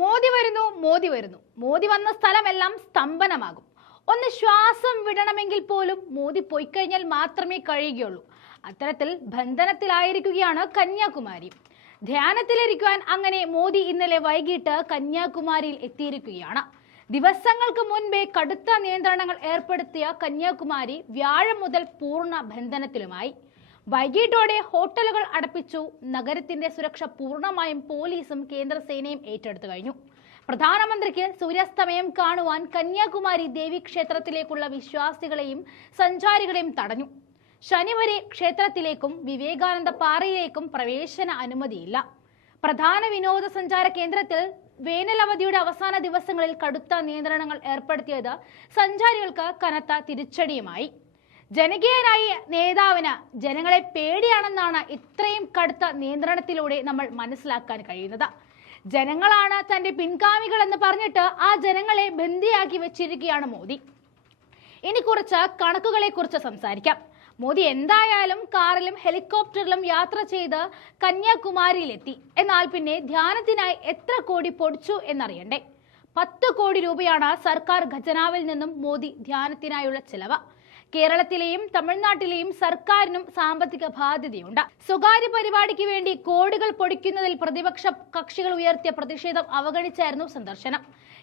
മോദി വരുന്നു മോദി വരുന്നു. മോദി വന്ന സ്ഥലമെല്ലാം സ്തംഭനമാകും. ഒന്ന് ശ്വാസം വിടണമെങ്കിൽ പോലും മോദി പോയി കഴിഞ്ഞാൽ മാത്രമേ കഴിയുകയുള്ളൂ. അത്തരത്തിൽ ബന്ധനത്തിലായിരിക്കുകയാണ് കന്യാകുമാരി. ധ്യാനത്തിലിരിക്കുവാൻ അങ്ങനെ മോദി ഇന്നലെ വൈകിട്ട് കന്യാകുമാരിയിൽ എത്തിയിരിക്കുകയാണ്. ദിവസങ്ങൾക്ക് മുൻപേ കടുത്ത നിയന്ത്രണങ്ങൾ ഏർപ്പെടുത്തിയ കന്യാകുമാരി വ്യാഴം മുതൽ പൂർണ ബന്ധനത്തിലുമായി. വൈകിട്ടോടെ ഹോട്ടലുകൾ അടപ്പിച്ചു. നഗരത്തിന്റെ സുരക്ഷ പൂർണമായും പോലീസും കേന്ദ്രസേനയും ഏറ്റെടുത്തു കഴിഞ്ഞു. പ്രധാനമന്ത്രിക്ക് സൂര്യാസ്തമയം കാണുവാൻ കന്യാകുമാരി ദേവി ക്ഷേത്രത്തിലേക്കുള്ള വിശ്വാസികളെയും സഞ്ചാരികളെയും തടഞ്ഞു. ശനി വരെ ക്ഷേത്രത്തിലേക്കും വിവേകാനന്ദ പാറയിലേക്കും പ്രവേശന അനുമതിയില്ല. പ്രധാന വിനോദസഞ്ചാര കേന്ദ്രത്തിൽ വേനലവധിയുടെ അവസാന ദിവസങ്ങളിൽ കടുത്ത നിയന്ത്രണങ്ങൾ ഏർപ്പെടുത്തിയത് സഞ്ചാരികൾക്ക് കനത്ത തിരിച്ചടിയുമായി. ജനകീയനായ നേതാവിന് ജനങ്ങളെ പേടിയാണെന്നാണ് ഇത്രയും കടുത്ത നിയന്ത്രണത്തിലൂടെ നമ്മൾ മനസ്സിലാക്കാൻ കഴിയുന്നത്. ജനങ്ങളാണ് തന്റെ പിൻഗാമികൾ എന്ന് പറഞ്ഞിട്ട് ആ ജനങ്ങളെ ബന്ദിയാക്കി വെച്ചിരിക്കുകയാണ് മോദി. ഇനി കുറച്ച് കണക്കുകളെ കുറിച്ച് സംസാരിക്കാം. മോദി എന്തായാലും കാറിലും ഹെലികോപ്റ്ററിലും യാത്ര ചെയ്ത് കന്യാകുമാരിയിലെത്തി. എന്നാൽ പിന്നെ ധ്യാനത്തിനായി എത്ര കോടി പൊടിച്ചു എന്നറിയണ്ടേ. പത്ത് കോടി രൂപയാണ് സർക്കാർ ഖജനാവിൽ നിന്നും മോദി ധ്യാനത്തിനായുള്ള ചെലവ്. കേരളത്തിലെയും തമിഴ്നാട്ടിലെയും സർക്കാരിനും സാമ്പത്തിക ബാധ്യതയുണ്ട്. സ്വകാര്യ പരിപാടിക്ക് വേണ്ടി കോടികൾ പൊടിക്കുന്നതിൽ പ്രതിപക്ഷ കക്ഷികൾ ഉയർത്തിയ പ്രതിഷേധം അവഗണിച്ചായിരുന്നു സന്ദർശനം.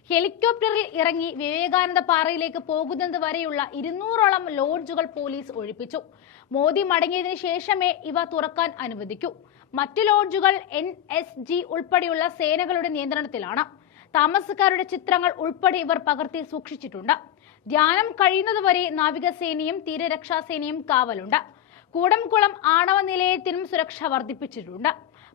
ഹെലികോപ്റ്ററിൽ ഇറങ്ങി വിവേകാനന്ദ പാറയിലേക്ക് പോകുന്നത് വരെയുള്ള ഇരുന്നൂറോളം ലോഡ്ജുകൾ പോലീസ് ഒഴിപ്പിച്ചു. മോദി മടങ്ങിയതിനു ശേഷമേ ഇവ തുറക്കാൻ അനുവദിക്കൂ. മറ്റു ലോഡ്ജുകൾ എൻ എസ് ജി ഉൾപ്പെടെയുള്ള സേനകളുടെ നിയന്ത്രണത്തിലാണ്. താമസക്കാരുടെ ചിത്രങ്ങൾ ഉൾപ്പെടെ ഇവർ പകർത്തി സൂക്ഷിച്ചിട്ടുണ്ട്. ധ്യാനം കഴിയുന്നതുവരെ നാവികസേനയും തീരരക്ഷാസേനയും കാവലുണ്ട്. കൂടംകുളം ആണവ നിലയത്തിനും സുരക്ഷ വർദ്ധിപ്പിച്ചിട്ടുണ്ട്.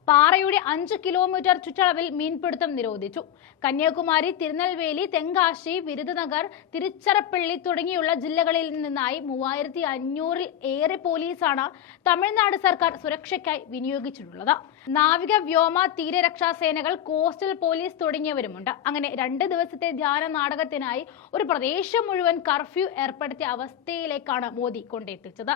പാറയുടെ അഞ്ച് കിലോമീറ്റർ ചുറ്റളവിൽ മീൻപിടുത്തം നിരോധിച്ചു. കന്യാകുമാരി തിരുനെൽവേലി തെങ്കാശി വിരുദനഗർ തിരുച്ചറപ്പള്ളി തുടങ്ങിയുള്ള ജില്ലകളിൽ നിന്നായി മൂവായിരത്തി അഞ്ഞൂറിൽ ഏറെ പോലീസാണ് തമിഴ്നാട് സർക്കാർ സുരക്ഷയ്ക്കായി വിനിയോഗിച്ചിട്ടുള്ളത്. നാവിക വ്യോമ തീരരക്ഷാ സേനകൾ കോസ്റ്റൽ പോലീസ് തുടങ്ങിയവരുമുണ്ട്. അങ്ങനെ രണ്ട് ദിവസത്തെ ധ്യാന നാടകത്തിനായി ഒരു പ്രദേശം മുഴുവൻ കർഫ്യൂ ഏർപ്പെടുത്തിയ അവസ്ഥയിലേക്കാണ് മോദി കൊണ്ടെത്തിച്ചത്.